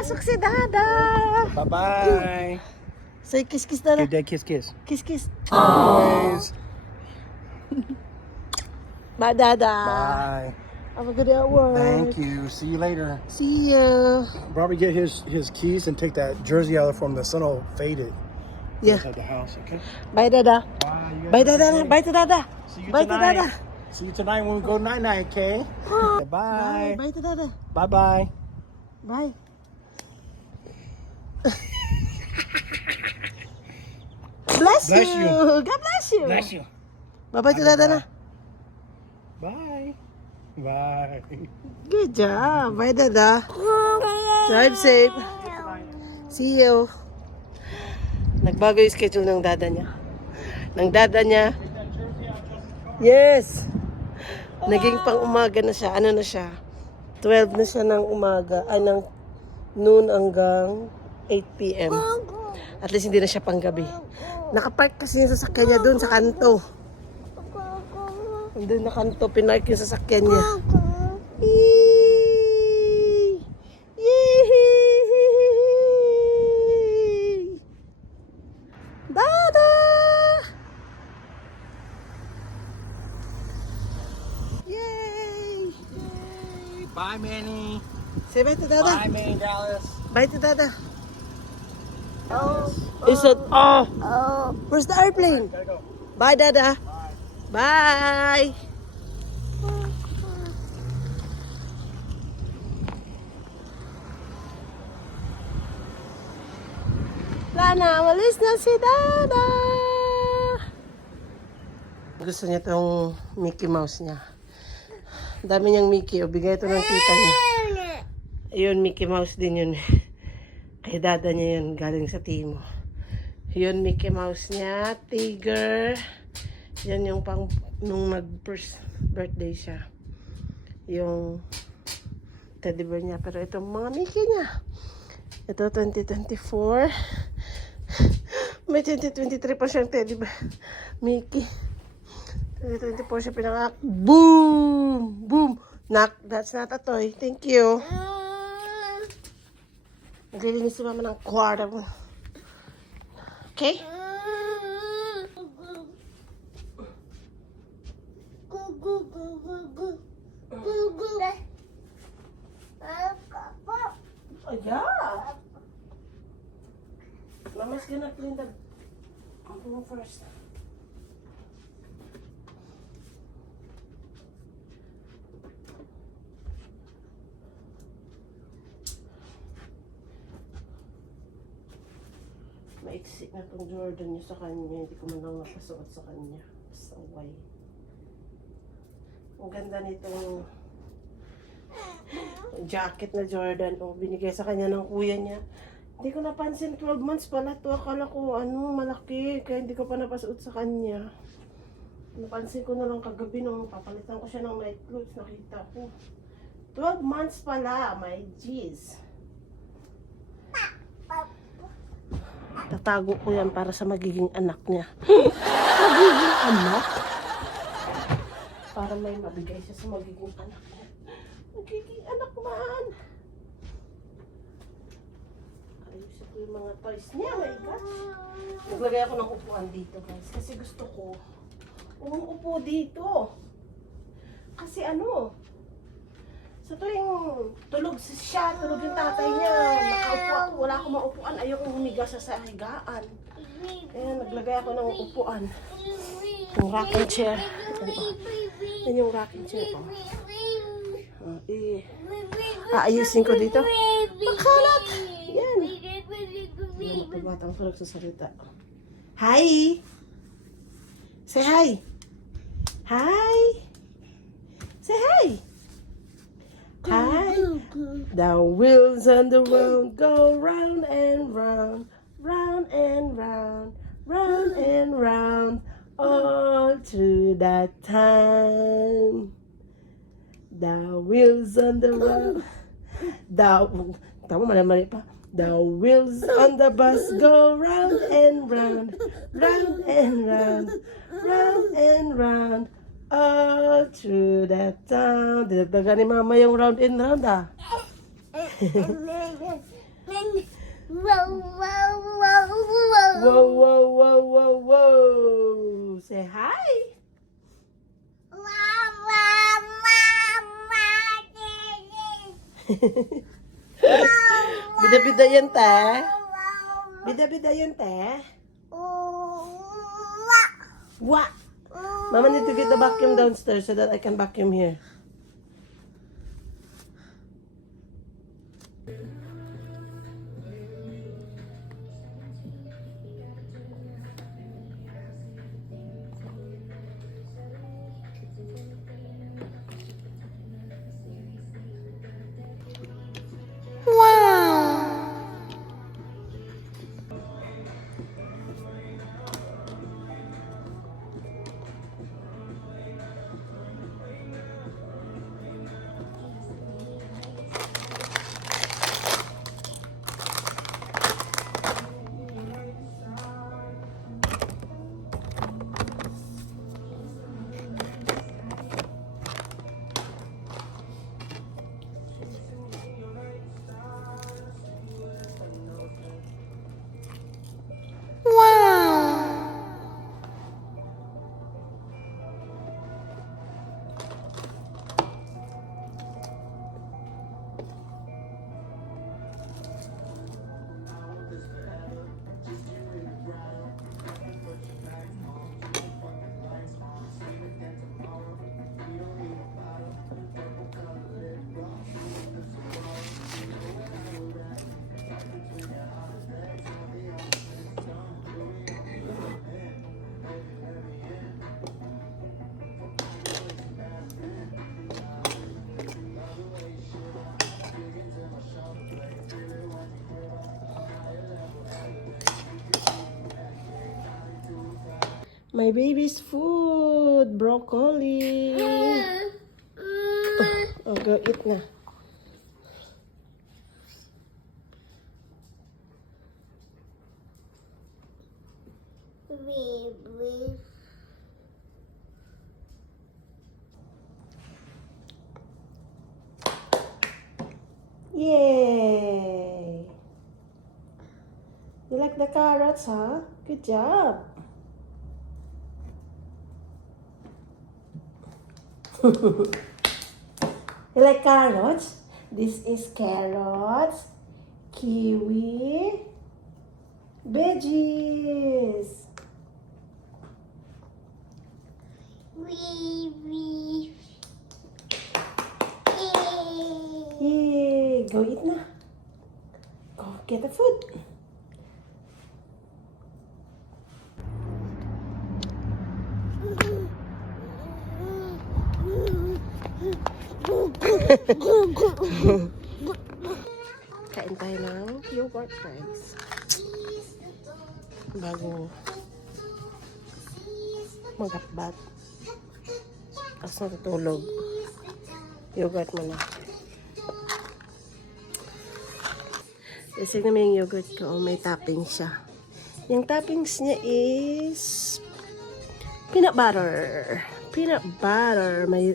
Papasok si Dada. Bye-bye. Say kiss, Dada. Good day, kiss, kiss. Kiss. Always. Bye, Dada. Bye. Have a good day at work. Thank you. See you later. See you. Probably get his keys and take that jersey out from the sun will fade it. Yeah. Inside the house, okay? Bye, Dada. Bye. You guys Bye, have a Dada. good day. Bye to Dada. See you Bye to tonight. Dada. See you tonight when we go night-night, okay? Bye. Bye to Dada. Bye-bye. Bye. Bless Bless you. you. God bless you. Bless you. Bye-bye to Dada na. Bye. Bye. Good job. Bye, Dada. Drive safe. See you. Nagbago yung schedule ng dada niya. Yes. Naging pang umaga na siya. Ano na siya? 12 na siya ng umaga. Ay, ng noon hanggang 8 p.m. At least hindi na siya pang gabi. Nakapark kasi yung sasakyan niya doon sa kanto. Doon na kanto, pinark yung sasakyan niya. Yay! Yay! Dada! Yay! Bye, Manny. Say bye to Dada. Bye, Manny Dallas. Bye to Dada. He said, oh. Where's the airplane? Gotta go. Bye, Dada. Bye. Lana, walis na si Dada. Gusto niya tong Mickey Mouse niya. Dami niyang Mickey. O, bigay ito ng tita niya. Ayun, Mickey Mouse din yun. Kay Dada niya yun. Galing sa Timo. Yun, Mickey Mouse niya. Tiger. Yan yung pang nung nag-first birthday siya. Yung teddy bear niya. Pero itong mga Mickey niya. Ito, 2024. May 2023 pa siyang teddy bear. Mickey. 2024 siya pinangak. Boom! Boom! That's not a toy. Thank you. Naglilinis si mama ng kwarto. Okay? Oh, yeah. Mama's gonna clean the room first. Maiksik na itong Jordan niya sa kanya. Hindi ko man lang napasuot sa kanya. Basta why. Ang ganda nitong jacket na Jordan. O, binigay sa kanya ng kuya niya. Hindi ko napansin 12 months pala to. Akala ko malaki. Kaya hindi ko pa napasuot sa kanya. Napansin ko na lang kagabi nung papalitan ko siya ng night clothes. Nakita ko. 12 months pala. My jeez. Tatago ko yan para sa magiging anak niya. Magiging anak? Para may mabigay siya sa magiging anak niya. Magiging anak man! Ayusin ko yung mga toys niya. My God! Naglagay ako ng upuan dito, guys. Kasi gusto ko umuupo dito. Kasi sa tuwing tulog siya, tulog yung tatay niya, nakaupo ako, wala akong maupuan, ayokong humiga sa higaan. Kaya naglagay ako ng upuan. Yung rocking chair. Yan yung rocking chair. Aayusin ko dito. Makalat! Yan. Yung batang tulog sa salita. Hi! Say hi! Hi! Say hi! Hi! The wheels on the road go round and round, round and round, round and round, all through that time. The wheels on the road, tama, mali pa. The wheels on the bus go round and round, round and round, round and round, all through that town. Dinagdagan ni mama yung round and round, ah. Whoa, whoa, whoa, whoa, whoa. Say hi. Bida-bida yan, te. Bida-bida yan, te. What? Mama need to get the vacuum downstairs so that I can vacuum here. My baby's food, broccoli. Oh, go eat na. Yay! You like the carrots, huh? Good job. You like carrots? This is carrots, kiwi, veggies. Yay! Go eat na. Go get the food. Kain tayo ng yogurt fries. Bago maghatbat. Tapos natutulog. Yogurt mo na. Kasi naman yung yogurt ko, may toppings siya. Yung toppings niya is peanut butter. Peanut butter. May